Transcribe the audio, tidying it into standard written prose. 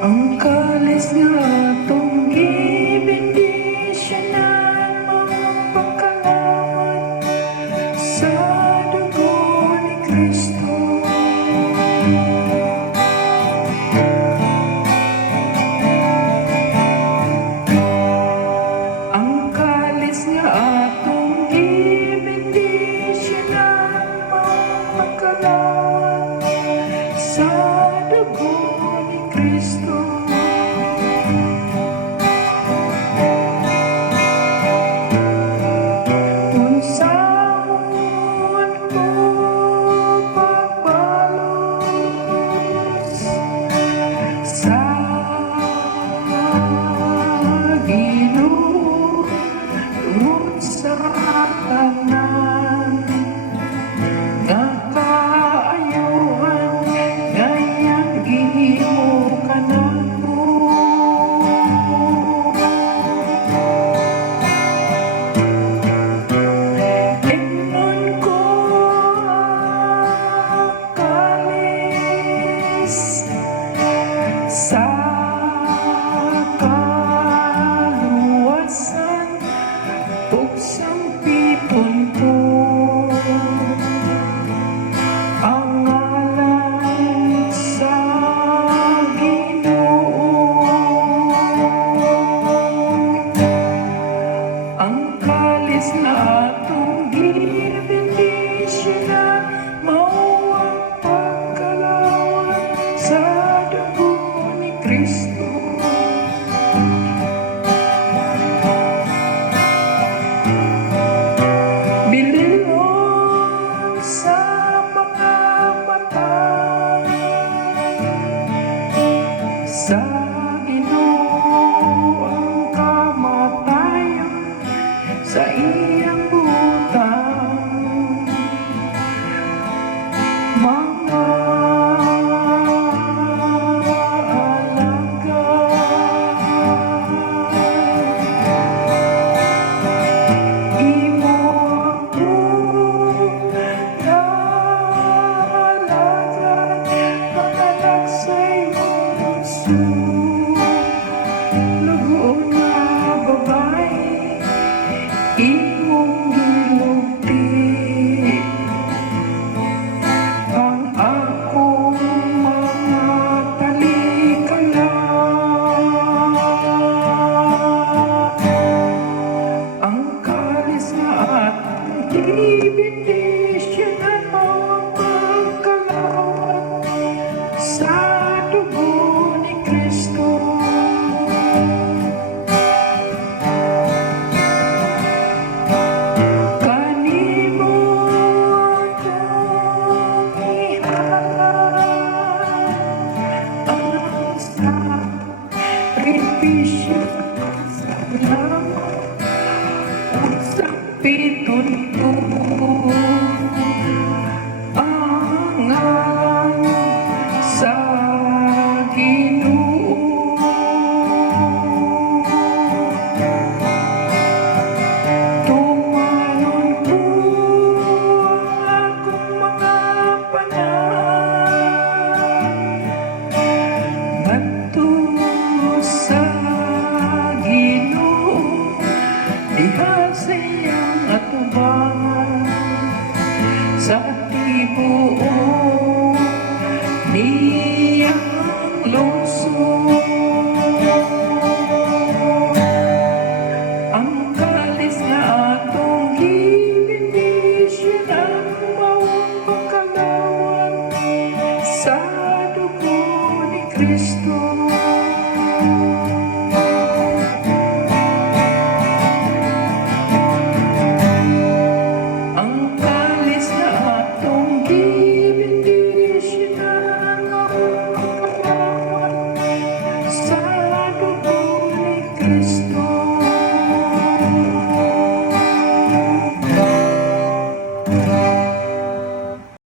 Ang kalis nga atong gibindisyonan, magpakalamat sa dugo ni Kristo. Ang kalis nga atong gibindisyonan, magpakalamat sa dugo ni Kristo. Unsahon ko pagbalos sa Ginoo tungod sa tanan nga kaayuhan ngayang gihimo kanako. Ingnon ko ang kalis sa kaluwasan ug sampipon ko ang ngalan sa Ginoo. Ang kalis na atong gibindisyonan, mao ang pagkalawat sa dugo ni Kristo. Bililon sa mga mata sa Ginoo ang kamatayon sa iyang butang. Mga alagad, imo ako naalagad, panganak sa iyong puso. Lugoon nga babae, imong gilugti ang akong mga talikala. Ang kalis nga atong gibindisyonan, mao ang pagkalawat sa dugo ni Kristo. Kanimo akong ihalad ang sakripisyo sa lamang ug sa pituto. Ang ngalan sa Ginoo. Tumanon ko ang akong mga panahon ngadto sa Ginoo, diha sa iyang atubangan sa tibuok niyang lungsod. Ang kalis nga atong gibindisyonan, mao ang pagkalawat sa dugo ni Kristo.